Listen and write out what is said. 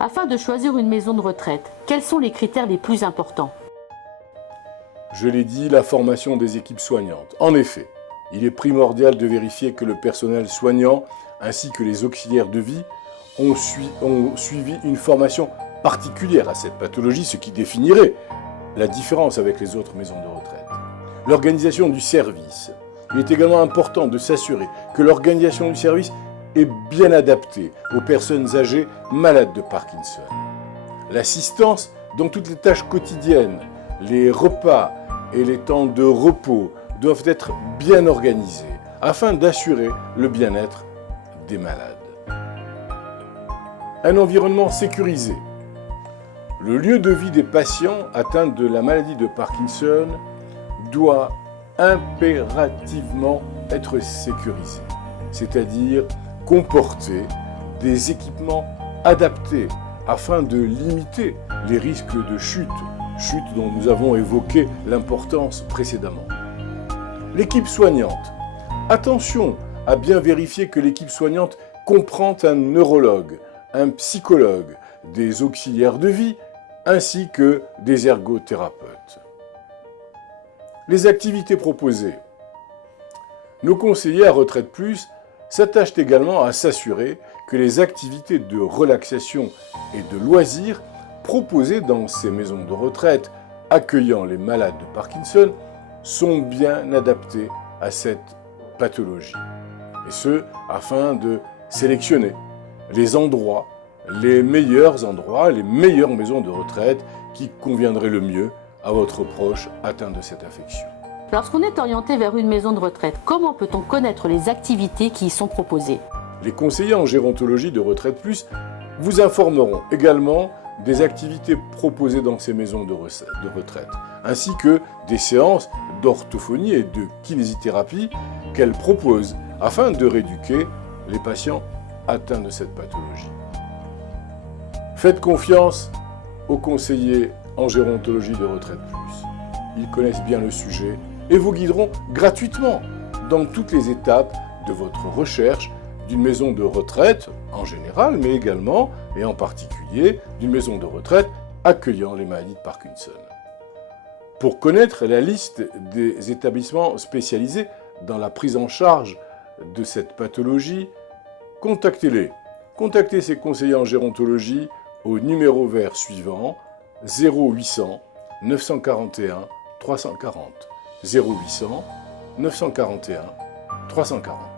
Afin de choisir une maison de retraite, quels sont les critères les plus importants? Je l'ai dit, la formation des équipes soignantes. En effet, il est primordial de vérifier que le personnel soignant ainsi que les auxiliaires de vie ont suivi une formation particulière à cette pathologie, ce qui définirait la différence avec les autres maisons de retraite. L'organisation du service. Il est également important de s'assurer que l'organisation du service est bien adaptée aux personnes âgées malades de Parkinson. L'assistance dans toutes les tâches quotidiennes, les repas et les temps de repos doivent être bien organisés afin d'assurer le bien-être des malades. Un environnement sécurisé. Le lieu de vie des patients atteints de la maladie de Parkinson doit impérativement être sécurisé, c'est-à-dire comporter des équipements adaptés afin de limiter les risques de chute dont nous avons évoqué l'importance précédemment. L'équipe soignante. Attention à bien vérifier que l'équipe soignante comprend un neurologue, un psychologue, des auxiliaires de vie, ainsi que des ergothérapeutes. Les activités proposées. Nos conseillers à Retraite Plus s'attachent également à s'assurer que les activités de relaxation et de loisirs proposées dans ces maisons de retraite accueillant les malades de Parkinson sont bien adaptées à cette pathologie. Et ce, afin de sélectionner les meilleures maisons de retraite qui conviendraient le mieux à votre proche atteint de cette affection. Lorsqu'on est orienté vers une maison de retraite, comment peut-on connaître les activités qui y sont proposées? Les conseillers en gérontologie de Retraite Plus vous informeront également des activités proposées dans ces maisons de retraite, ainsi que des séances d'orthophonie et de kinésithérapie qu'elles proposent afin de rééduquer les patients atteints de cette pathologie. Faites confiance aux conseillers en gérontologie de Retraite Plus. Ils connaissent bien le sujet et vous guideront gratuitement dans toutes les étapes de votre recherche d'une maison de retraite en général, mais également et en particulier d'une maison de retraite accueillant les maladies de Parkinson. Pour connaître la liste des établissements spécialisés dans la prise en charge de cette pathologie, contactez-les. Contactez ces conseillers en gérontologie au numéro vert suivant 0800 941 340. 0800 941 340.